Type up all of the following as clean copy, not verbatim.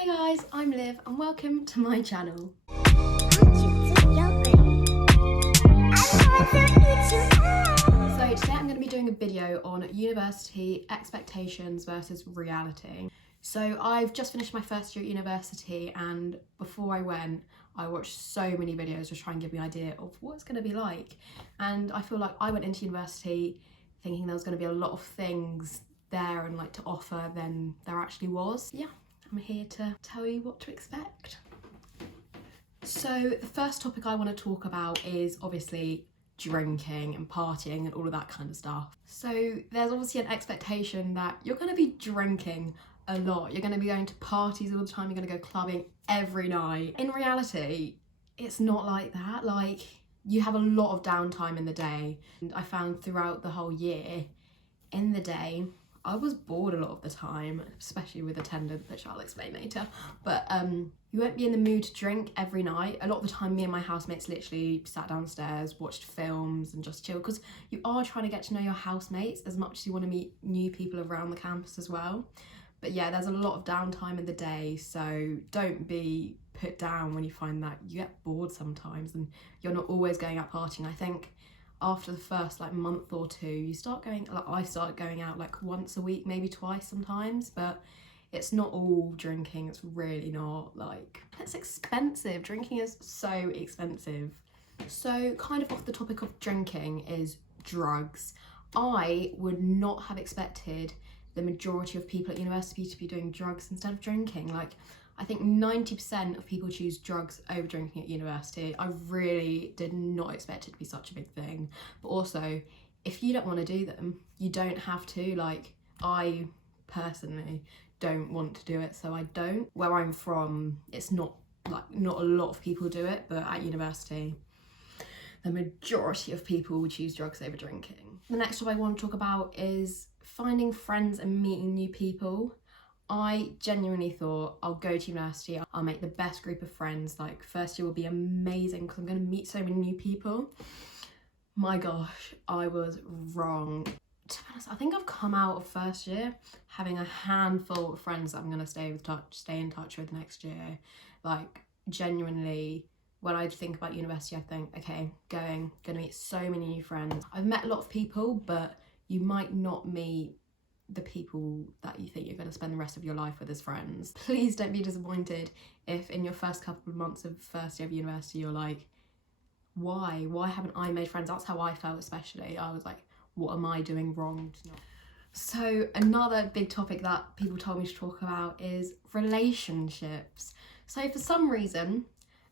Hi guys, I'm Liv and welcome to my channel. So today I'm going to be doing a video on university expectations versus reality. So I've just finished my first year at university, and before I went I watched so many videos to try and give me an idea of what it's going to be like, and I feel like I went into university thinking there was going to be a lot of things there and like to offer than there actually was. Yeah, I'm here to tell you what to expect. So the first topic I want to talk about is obviously drinking and partying and all of that kind of stuff. So there's obviously an expectation that you're going to be drinking a lot, you're going to be going to parties all the time, you're going to go clubbing every night. In reality, it's not like that. Like, you have a lot of downtime in the day, and I found throughout the whole year, in the day I was bored a lot of the time, especially with attendance, which I'll explain later. But you won't be in the mood to drink every night. A lot of the time me and my housemates literally sat downstairs, watched films and just chill, because you are trying to get to know your housemates as much as you want to meet new people around the campus as well. But yeah, there's a lot of downtime in the day, so don't be put down when you find that you get bored sometimes and you're not always going out partying. I think after the first like month or two, you start going, like I started going out like once a week, maybe twice sometimes, but it's not all drinking. It's really not. Like, it's expensive. Drinking is so expensive. So kind of off the topic of drinking is drugs. I would not have expected the majority of people at university to be doing drugs instead of drinking. Like, I think 90% of people choose drugs over drinking at university. I really did not expect it to be such a big thing. But also, if you don't want to do them, you don't have to. Like, I personally don't want to do it, so I don't. Where I'm from, it's not a lot of people do it, but at university, the majority of people would choose drugs over drinking. The next topic I want to talk about is finding friends and meeting new people. I genuinely thought I'll go to university, I'll make the best group of friends, like first year will be amazing because I'm going to meet so many new people. My gosh, I was wrong. To be honest, I think I've come out of first year having a handful of friends that I'm going to stay in touch with next year. Like, genuinely, when I think about university, I think, okay, gonna meet so many new friends. I've met a lot of people, but you might not meet the people that you think you're going to spend the rest of your life with as friends. Please don't be disappointed if in your first couple of months of first year of university you're like, why haven't I made friends? That's how I felt, especially. I was like, what am I doing wrong? So another big topic that people told me to talk about is relationships. So for some reason,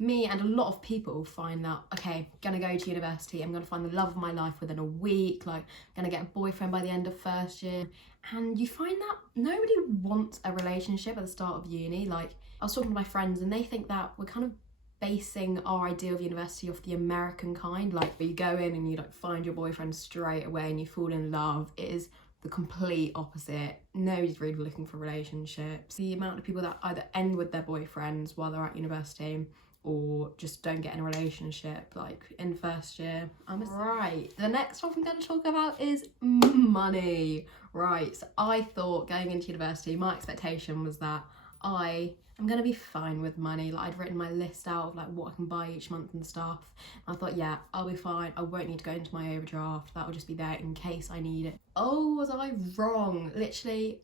me and a lot of people find that, okay, gonna go to university, I'm gonna find the love of my life within a week, like gonna get a boyfriend by the end of first year. And you find that nobody wants a relationship at the start of uni. Like, I was talking to my friends and they think that we're kind of basing our idea of university off the American kind, like where you go in and you like find your boyfriend straight away and you fall in love. It is the complete opposite. Nobody's really looking for relationships. The amount of people that either end with their boyfriends while they're at university or just don't get in a relationship like in first year. Right, the next one I'm going to talk about is money. Right, so I thought going into university, my expectation was that I'm going to be fine with money. Like, I'd written my list out of like what I can buy each month and stuff. I thought, yeah, I'll be fine. I won't need to go into my overdraft. That'll just be there in case I need it. Oh, was I wrong? Literally,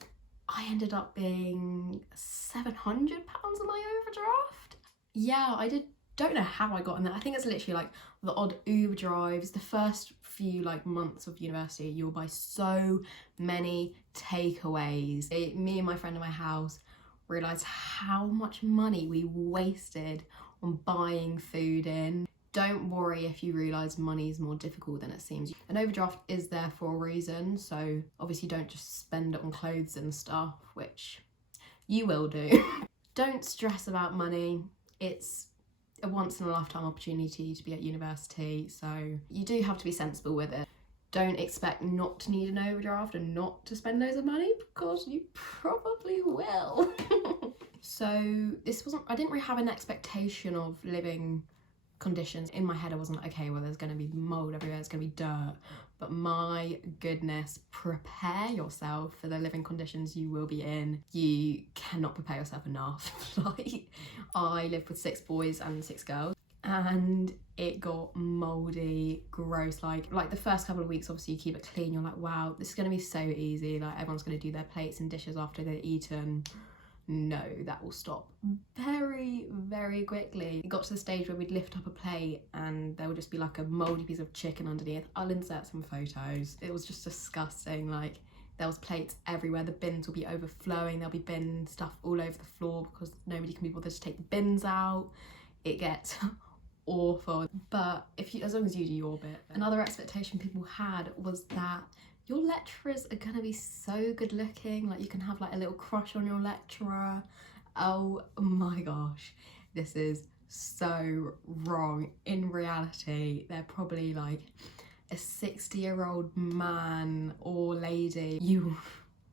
I ended up being £700 in my overdraft. Yeah, don't know how I got in there. I think it's literally like the odd Uber drives. The first few like months of university, you'll buy so many takeaways. Me and my friend in my house realised how much money we wasted on buying food in. Don't worry if you realise money is more difficult than it seems. An overdraft is there for a reason, so obviously don't just spend it on clothes and stuff, which you will do. Don't stress about money. It's a once in a lifetime opportunity to be at university, so you do have to be sensible with it. Don't expect not to need an overdraft and not to spend loads of money, because you probably will. So I didn't really have an expectation of living conditions. In my head I wasn't like, okay, well there's going to be mold everywhere, it's going to be dirt, but my goodness, prepare yourself for the living conditions you will be in. You cannot prepare yourself enough. Like, I lived with 6 boys and 6 girls, and it got moldy, gross. Like the first couple of weeks, obviously you keep it clean, you're like, wow, this is going to be so easy, like everyone's going to do their plates and dishes after they've eaten. No, that will stop very, very quickly. It got to the stage where we'd lift up a plate and there would just be like a mouldy piece of chicken underneath. I'll insert some photos. It was just disgusting. Like, there was plates everywhere. The bins will be overflowing. There'll be bin stuff all over the floor because nobody can be bothered to take the bins out. It gets awful. But as long as you do your bit. Another expectation people had was that your lecturers are gonna be so good looking, like you can have like a little crush on your lecturer. Oh my gosh, this is so wrong. In reality, they're probably like a 60-year-old man or lady. You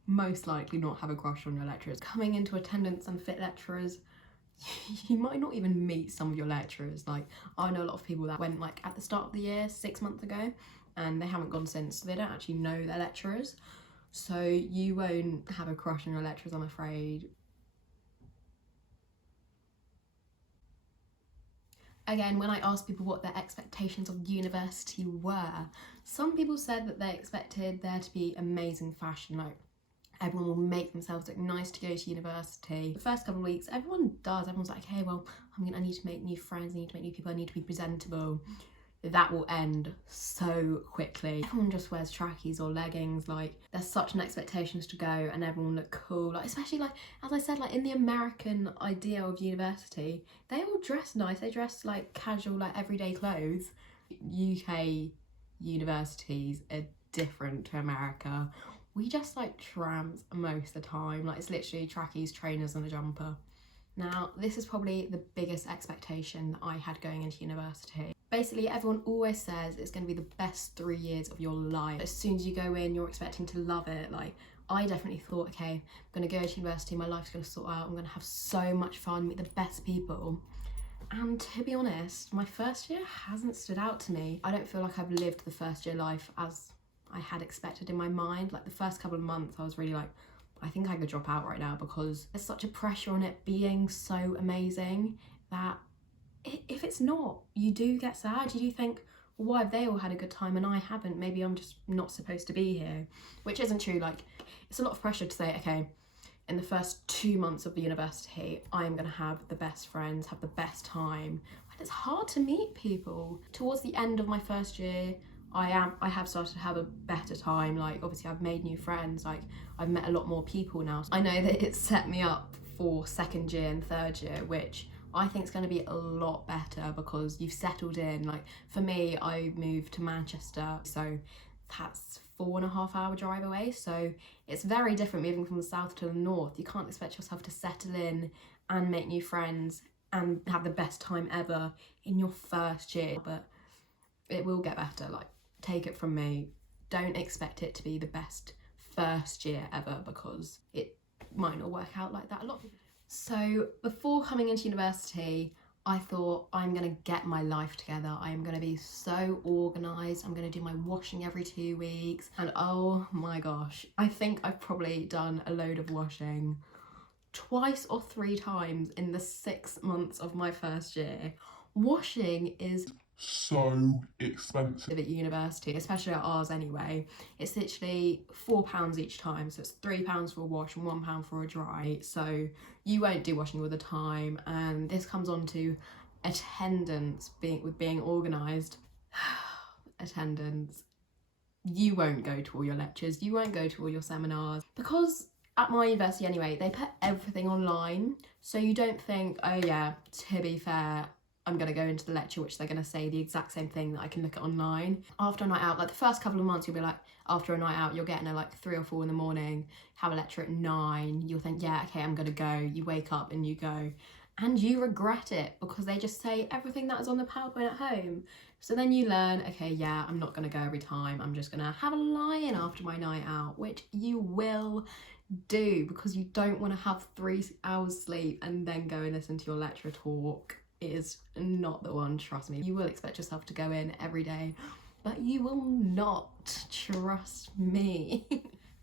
most likely not have a crush on your lecturers. Coming into attendance and fit lecturers, you might not even meet some of your lecturers. Like, I know a lot of people that went like at the start of the year 6 months ago and they haven't gone since, so they don't actually know their lecturers, so you won't have a crush on your lecturers, I'm afraid. Again, when I asked people what their expectations of university were, some people said that they expected there to be amazing fashion, like everyone will make themselves look nice to go to university. The first couple of weeks, everyone does. Everyone's like, okay, well, I need to make new friends, I need to make new people, I need to be presentable. That will end so quickly. Everyone just wears trackies or leggings. Like, there's such an expectation to go and everyone look cool. Like, especially like, as I said, like in the American idea of university, they all dress nice. They dress like casual, like everyday clothes. UK universities are different to America. We just like tramps most of the time. Like, it's literally trackies, trainers and a jumper. Now, this is probably the biggest expectation that I had going into university. Basically, everyone always says it's going to be the best 3 years of your life. As soon as you go in, you're expecting to love it. Like, I definitely thought, okay, I'm going to go to university, my life's going to sort out, I'm going to have so much fun, meet the best people. And to be honest, my first year hasn't stood out to me. I don't feel like I've lived the first year life as I had expected in my mind. Like, the first couple of months, I was really like, I think I could drop out right now, because there's such a pressure on it being so amazing that if it's not, you do get sad. You do think, well, why have they all had a good time and I haven't? Maybe I'm just not supposed to be here, which isn't true. Like, it's a lot of pressure to say, okay, in the first 2 months of the university, I'm gonna have the best friends, have the best time. And it's hard to meet people. Towards the end of my first year, I have started to have a better time. Like, obviously I've made new friends, like I've met a lot more people now. I know that it's set me up for second year and third year, which I think is going to be a lot better because you've settled in. Like, for me, I moved to Manchester, so that's 4.5 hour drive away. So it's very different moving from the south to the north. You can't expect yourself to settle in and make new friends and have the best time ever in your first year, but it will get better. Like, take it from me, don't expect it to be the best first year ever, because it might not work out like that a lot. So before coming into university, I thought, I'm gonna get my life together. I am gonna be so organised. I'm gonna do my washing every 2 weeks. And oh my gosh, I think I've probably done a load of washing 2 or 3 times in the 6 months of my first year. Washing is so expensive at university, especially at ours anyway. It's literally £4 each time, so it's £3 for a wash and £1 for a dry. So you won't do washing all the time, and this comes on to attendance, being organised. Attendance. You won't go to all your lectures, you won't go to all your seminars, because at my university anyway, they put everything online, so you don't think, oh yeah, to be fair, I'm going to go into the lecture which they're going to say the exact same thing that I can look at online. After a night out, like the first couple of months, you'll be like, after a night out, you're getting at like 3 or 4 in the morning, have a lecture at 9, you'll think, yeah, okay, I'm going to go. You wake up and you go, and you regret it because they just say everything that is on the PowerPoint at home. So then you learn, okay, yeah, I'm not going to go every time. I'm just going to have a lie-in after my night out, which you will do because you don't want to have 3 hours sleep and then go and listen to your lecturer talk. is not the one, trust me. You will expect yourself to go in every day, but you will not, trust me.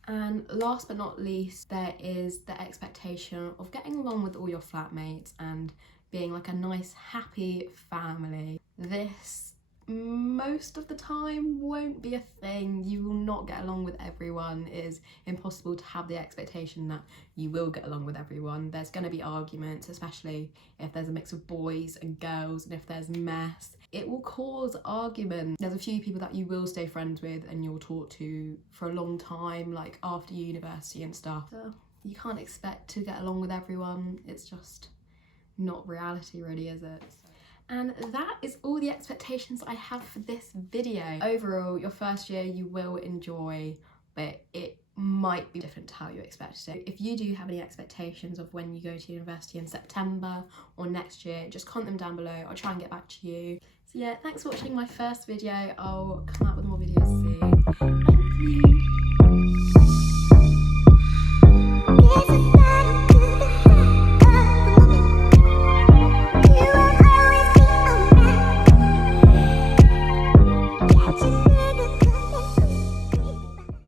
And last but not least, there is the expectation of getting along with all your flatmates and being like a nice, happy family. This most of the time won't be a thing. You will not get along with everyone. It is impossible to have the expectation that you will get along with everyone. There's going to be arguments, especially if there's a mix of boys and girls, and if there's mess, it will cause argument. There's a few people that you will stay friends with and you'll talk to for a long time, like after university and stuff. So you can't expect to get along with everyone. It's just not reality, really, is it? And that is all the expectations I have for this video. Overall, your first year you will enjoy, but it might be different to how you expected it. If you do have any expectations of when you go to university in September or next year, just comment them down below. I'll try and get back to you. So yeah, thanks for watching my first video. I'll come out with more videos soon. Thank you.